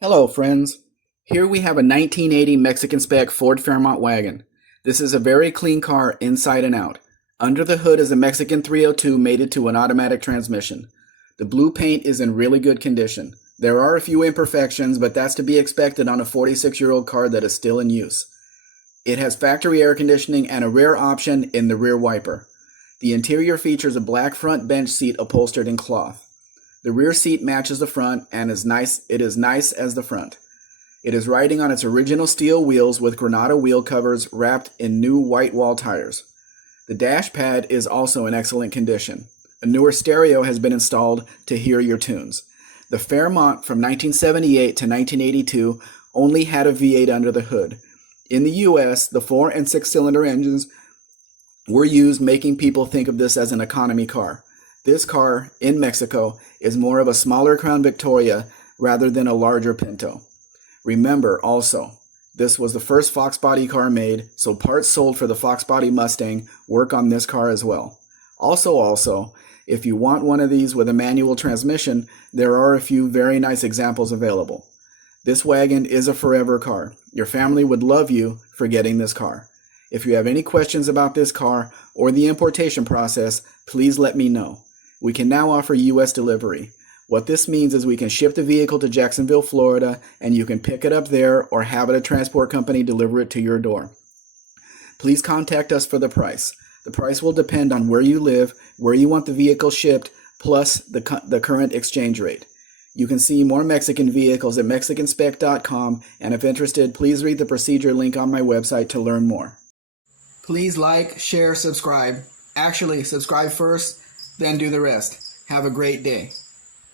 Hello, friends. Here we have a 1980 Mexican spec Ford Fairmont wagon. This is a very clean car inside and out. Under the hood is a Mexican 302 mated to an automatic transmission. The blue paint is in really good condition. There are a few imperfections, but that's to be expected on a 46-year-old car that is still in use. It has factory air conditioning and a rear option in the rear wiper. The interior features a black front bench seat upholstered in cloth. The rear seat matches the front and it is nice as the front. It is riding on its original steel wheels with Granada wheel covers wrapped in new white wall tires. The dash pad is also in excellent condition. A newer stereo has been installed to hear your tunes. The Fairmont from 1978 to 1982 only had a V8 under the hood. In the US, the 4 and 6 cylinder engines were used, making people think of this as an economy car. This car, in Mexico, is more of a smaller Crown Victoria rather than a larger Pinto. Remember, also, this was the first Foxbody car made, so parts sold for the Foxbody Mustang work on this car as well. Also, if you want one of these with a manual transmission, there are a few very nice examples available. This wagon is a forever car. Your family would love you for getting this car. If you have any questions about this car or the importation process, please let me know. We can now offer U.S. delivery. What this means is we can ship the vehicle to Jacksonville, Florida, and you can pick it up there or have a transport company deliver it to your door. Please contact us for the price. The price will depend on where you live, where you want the vehicle shipped, plus the current exchange rate. You can see more Mexican vehicles at mexicanspec.com, and if interested, please read the procedure link on my website to learn more. Please like, share, subscribe. Actually, subscribe first, then do the rest. Have a great day.